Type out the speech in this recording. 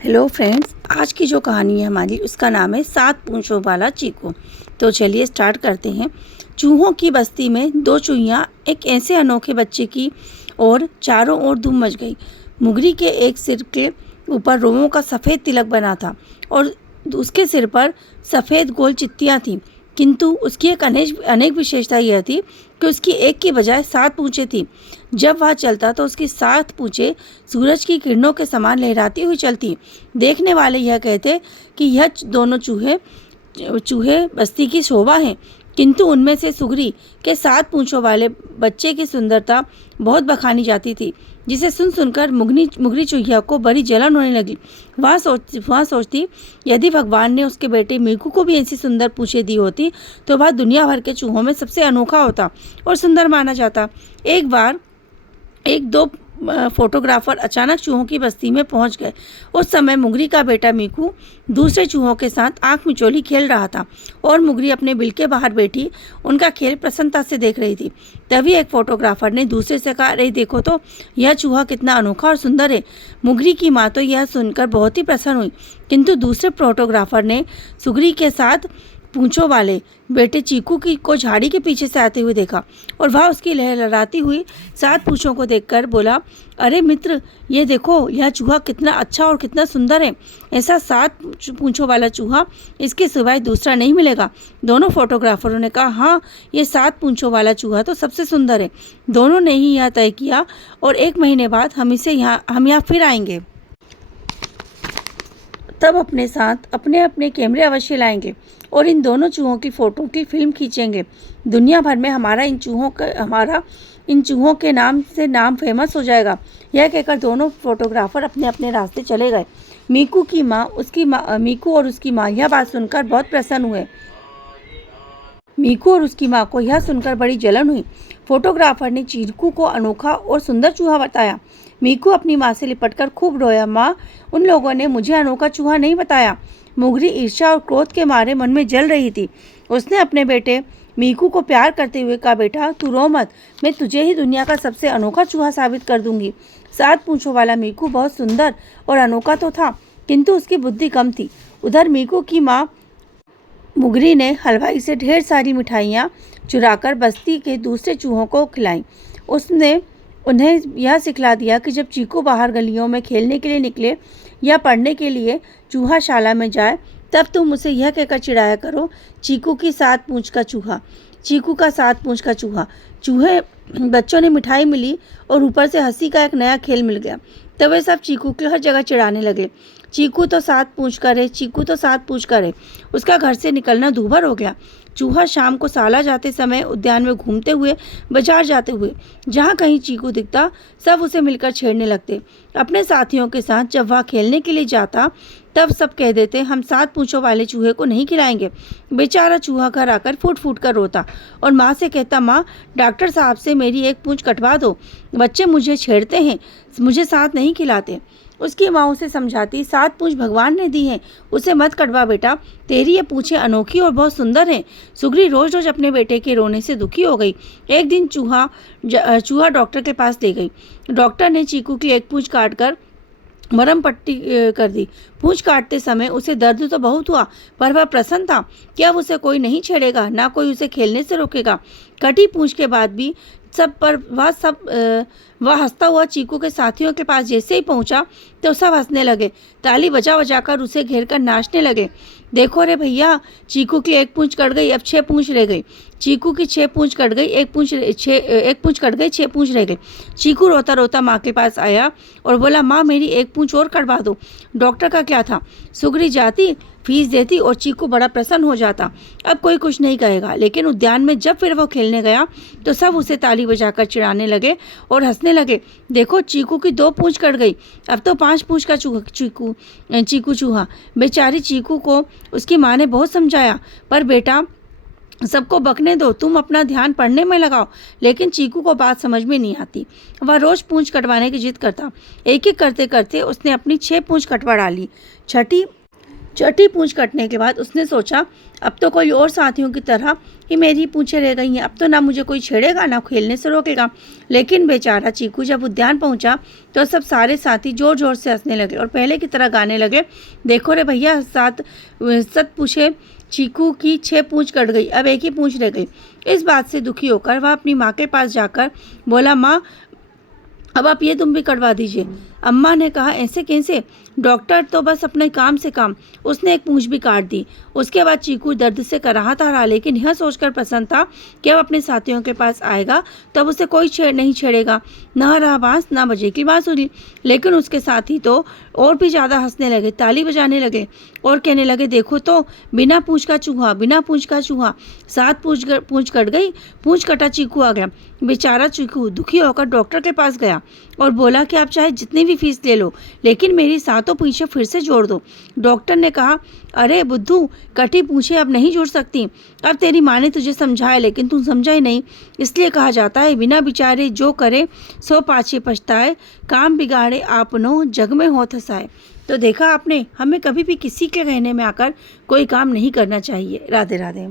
Hello friends, आज की जो कहानी है हमारी उसका नाम है 7 पूंछों वाला चीकू। तो चलिए स्टार्ट करते हैं। चूहों की बस्ती में दो चूहियाँ एक ऐसे अनोखे बच्चे की और चारों ओर धूम मच गई। मुगरी के एक सिर के ऊपर रोमों का सफ़ेद तिलक बना था और उसके सिर पर सफ़ेद गोल चित्तियाँ थीं, किंतु उसकी एक अनेक विशेषता यह थी कि उसकी एक की बजाय 7 पूंछें थीं। जब वह चलता तो उसकी 7 पूंछें सूरज की किरणों के समान लहराती हुई चलती। देखने वाले यह कहते कि यह दोनों चूहे बस्ती की शोभा हैं, किंतु उनमें से सुगरी के 7 पूंछों वाले बच्चे की सुंदरता बहुत बखानी जाती थी, जिसे सुनकर मुगरी चूहिया को बड़ी जलन होने लगी। वह सोचती यदि भगवान ने उसके बेटे मीकू को भी ऐसी सुंदर पूंछें दी होती तो वह दुनिया भर के चूहों में सबसे अनोखा होता और सुंदर माना जाता। एक बार दो फोटोग्राफर अचानक चूहों की बस्ती में पहुंच गए। उस समय मुगरी का बेटा मीकू दूसरे चूहों के साथ आंख मिचोली खेल रहा था और मुगरी अपने बिल के बाहर बैठी उनका खेल प्रसन्नता से देख रही थी। तभी एक फोटोग्राफर ने दूसरे से कहा, अरे देखो तो यह चूहा कितना अनोखा और सुंदर है। मुगरी की माँ तो यह सुनकर बहुत ही प्रसन्न हुई, किंतु दूसरे फोटोग्राफर ने सुगरी के साथ पूंछों वाले बेटे चीकू को झाड़ी के पीछे से आते हुए देखा और वह उसकी लहराती हुई 7 पूंछों को देखकर बोला, अरे मित्र, ये देखो यह चूहा कितना अच्छा और कितना सुंदर है। ऐसा 7 पूंछों वाला चूहा इसके सिवाय दूसरा नहीं मिलेगा। दोनों फोटोग्राफरों ने कहा, हाँ, ये 7 पूंछों वाला चूहा तो सबसे सुंदर है। दोनों ने ही यह तय किया और 1 महीने बाद हम यहाँ फिर आएंगे। तब अपने साथ अपने अपने कैमरे अवश्य लाएंगे और इन दोनों चूहों की फ़ोटो की फिल्म खींचेंगे। दुनिया भर में हमारा इन चूहों के नाम से नाम फेमस हो जाएगा। यह कहकर दोनों फोटोग्राफर अपने अपने रास्ते चले गए। मीकू और उसकी माँ यह बात सुनकर बहुत प्रसन्न हुए। मीकू और उसकी माँ को यह सुनकर बड़ी जलन हुई। फोटोग्राफर ने चीकू को अनोखा और सुंदर चूहा बताया। मीकू अपनी माँ से लिपटकर खूब रोया, माँ, उन लोगों ने मुझे अनोखा चूहा नहीं बताया। मुगरी ईर्ष्या और क्रोध के मारे मन में जल रही थी। उसने अपने बेटे मीकू को प्यार करते हुए कहा, बेटा तू रो मत, मैं तुझे ही दुनिया का सबसे अनोखा चूहा साबित कर दूंगी। 7 पूंछों वाला मीकू बहुत सुंदर और अनोखा तो था, किंतु उसकी बुद्धि कम थी। उधर मीकू की माँ मुगरी ने हलवाई से ढेर सारी मिठाइयाँ चुराकर बस्ती के दूसरे चूहों को खिलाईं। उसने उन्हें यह सिखला दिया कि जब चीकू बाहर गलियों में खेलने के लिए निकले या पढ़ने के लिए चूहाशाला में जाए, तब तुम उसे यह कहकर चिढ़ाया करो, चीकू की 7 पूंछ का चूहा, चीकू का 7 पूंछ का चूहा। चूहे बच्चों ने मिठाई मिली और ऊपर से हंसी का एक नया खेल मिल गया। तब वे सब चीकू के हर जगह चिढ़ाने लगे, चीकू तो 7 पूंछ का है, चीकू तो 7 पूंछ का है। उसका घर से निकलना दूभर हो गया। चूहा शाम को साला जाते समय, उद्यान में घूमते हुए, बाजार जाते हुए, जहाँ कहीं चीकू दिखता सब उसे मिलकर छेड़ने लगते। अपने साथियों के साथ जब वह खेलने के लिए जाता तब सब कह देते, हम 7 पूंछों वाले चूहे को नहीं खिलाएंगे। बेचारा चूहा घर आकर फूट फूट कर रोता और माँ से कहता, माँ, डॉक्टर साहब से मेरी एक पूंछ कटवा दो, बच्चे मुझे छेड़ते हैं, मुझे 7 नहीं खिलाते। उसकी माँ उसे समझाती, 7 पूंछ भगवान ने दी हैं, उसे मत कटवा बेटा, तेरी ये पूंछें अनोखी और बहुत सुंदर हैं। सुगरी रोज रोज अपने बेटे के रोने से दुखी हो गई। एक दिन चूहा डॉक्टर के पास ले गई। डॉक्टर ने चीकू की एक पूंछ काटकर मरहम पट्टी कर दी। पूंछ काटते समय उसे दर्द तो बहुत हुआ, पर वह प्रसन्न था कि अब उसे कोई नहीं छेड़ेगा, ना कोई उसे खेलने से रोकेगा। कटी पूंछ के बाद भी वह हंसता हुआ चीकू के साथियों के पास जैसे ही पहुंचा तो सब हंसने लगे, ताली बजा बजा कर उसे घेर कर नाचने लगे। देखो रे भैया, चीकू की 1 पूंछ कट गई, अब 6 पूंछ रह गई। चीकू की 6 पूंछ कट गई, 1 पूंछ कट गई, 6 पूंछ रह गई। चीकू रोता रोता माँ के पास आया और बोला, माँ, मेरी 1 पूंछ और कटवा दो। डॉक्टर का क्या था, सुगरी जाती, फीस देती और चीकू बड़ा प्रसन्न हो जाता। अब कोई कुछ नहीं कहेगा। लेकिन उद्यान में जब फिर वो खेलने गया तो सब उसे ताली बजाकर चिढ़ाने लगे और हंसने लगे। देखो, चीकू की 2 पूंछ कट गई, अब तो 5 पूंछ का चीकू चूहा। बेचारी चीकू को उसकी माँ ने बहुत समझाया, पर बेटा, सबको बकने दो, तुम अपना ध्यान पढ़ने में लगाओ। लेकिन चीकू को बात समझ में नहीं आती। वह रोज पूंछ कटवाने की जिद करता। एक एक करते करते उसने अपनी 6 पूंछ कटवा डाली। छठी पूंछ कटने के बाद उसने सोचा अब तो कोई और साथियों की तरह ही मेरी पूंछें रह गई हैं, अब तो ना मुझे कोई छेड़ेगा ना खेलने से रोकेगा। लेकिन बेचारा चीकू जब उद्यान पहुंचा तो सब सारे साथी जोर जोर से हंसने लगे और पहले की तरह गाने लगे, देखो रे भैया सत पूछे चीकू की 6 पूंछ कट गई, अब एक ही पूंछ रह गई। इस बात से दुखी होकर वह अपनी माँ के पास जाकर बोला, माँ अब आप ये तुम भी कटवा दीजिए। अम्मा ने कहा, ऐसे कैसे? डॉक्टर तो बस अपने काम से काम, उसने एक पूंछ भी काट दी। उसके बाद चीकू दर्द से कराहता रहा, लेकिन यह सोचकर प्रसन्न था कि अब अपने साथियों के पास आएगा तब उसे कोई नहीं छेड़ेगा। न रहा बांस न बजे की बांसुरी। लेकिन उसके साथी तो और भी ज़्यादा हंसने लगे, ताली बजाने लगे और कहने लगे, देखो तो बिना पूंछ का चूहा, बिना पूंछ का चूहा, 7 पूंछ कट गई, पूंछ कटा चीकू आ गया। बेचारा चीकू दुखी होकर डॉक्टर के पास गया और बोला कि आप चाहे जितनी भी फीस ले लो, लेकिन मेरी 7 पूंछें फिर से जोड़ दो। डॉक्टर ने कहा, अरे बुद्धू, कटी पूंछें अब नहीं जोड़ सकती। अब तेरी माँ ने तुझे समझाया लेकिन तू समझा ही नहीं। इसलिए कहा जाता है, बिना विचारे जो करे सो पाछे पछताए, काम बिगाड़े आपनो जग में होत हसाए। तो देखा आपने, हमें कभी भी किसी के कहने में आकर कोई काम नहीं करना चाहिए। राधे राधे।